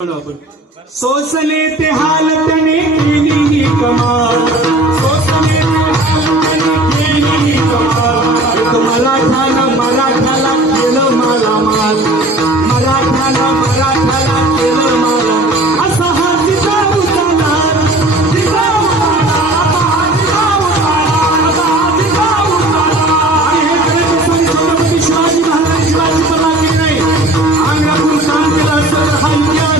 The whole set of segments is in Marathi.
सोसले ते हाल त्याने केली ही कमाल, सोसले ते हाल त्याने केली ही कमाल। एक मराठाला केलं मालामाल, मराठाला केलं मालामाल। असा हा जिजाऊ चालणार, जिजाऊ आणि हे छत्रपती शिवाजी महाराज शिवाजी पराजय नाही, अंगातून काम केलं असतं तर हा इतिहास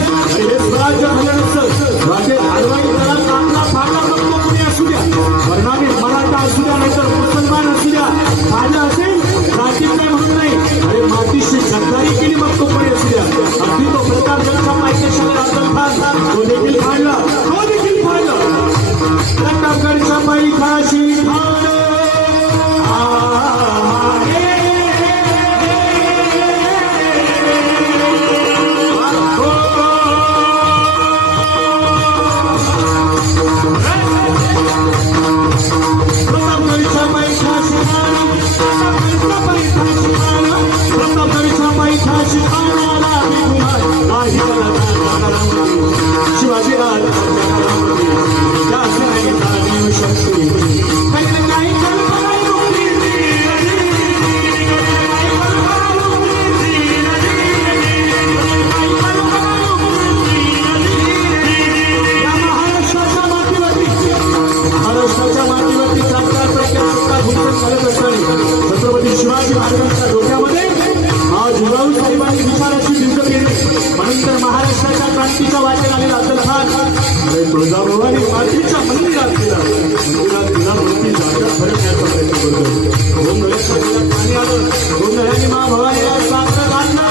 स्वराज्य झालं नसतं। राजे आडवाई दलात आपला फाटा बघतो कुणी असू द्या, वर्णाने मराठा असू द्या नाहीतर मुसलमान असू द्या, फायदा असेल राजेचा म्हणून नाही, अरे मातीशी गद्दारी केली मग तो कोणी असू द्या। अगदी तो प्रताप जगताप ऐकशाला राजन खान तो देखील फाडला, प्रतापगडच्या पायथ्याशी छत्रपती शिवाजी महाराजांच्या डोक्यामध्ये आज जिजाऊ साहेबांनी विचाराची भिंत केली, म्हणून तर महाराष्ट्राच्या क्रांतीच्या वाटेला आलेला अफजल खान अरे तुळजाभवानी मातीच्या मंदिरात तिला मूर्ती जागा भरण्याचा प्रयत्न करतो। दोन डोळ्यात पाणी आलं, दोन डोळ्यांनी मा भवानीला साखर घातलं,